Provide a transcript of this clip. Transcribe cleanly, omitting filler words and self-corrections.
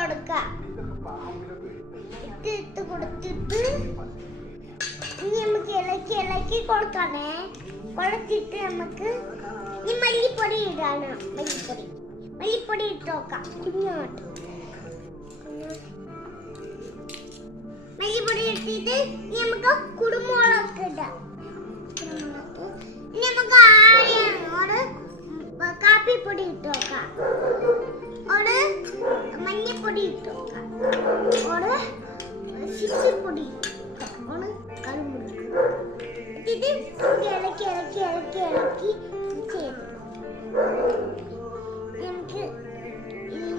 കൊടുക്കാം. ഇട്ട് കൊടുത്തിട്ട് ഇനി നമുക്ക് ഇളക്കി കൊടുക്കണേ. കൊടുത്തിട്ട് നമുക്ക് ഈ മല്ലിപ്പൊടി ഇടാണ്. മല്ലിപ്പൊടി ഇട്ട് നോക്കാം. കുഞ്ഞോട്ട് മല്ലിപ്പൊടി ഇട്ടിട്ട് നമുക്ക് കുരുമുളക് ഇടാം. ഇനി നമുക്ക് ആദ്യം കാപ്പിപ്പൊടി ഇട്ട് നോക്കാം. ഒരു മഞ്ഞപ്പൊടി ഇട്ട് നോക്കാം. ഒരു ചിച്ചിപ്പൊടി ഇളക്കി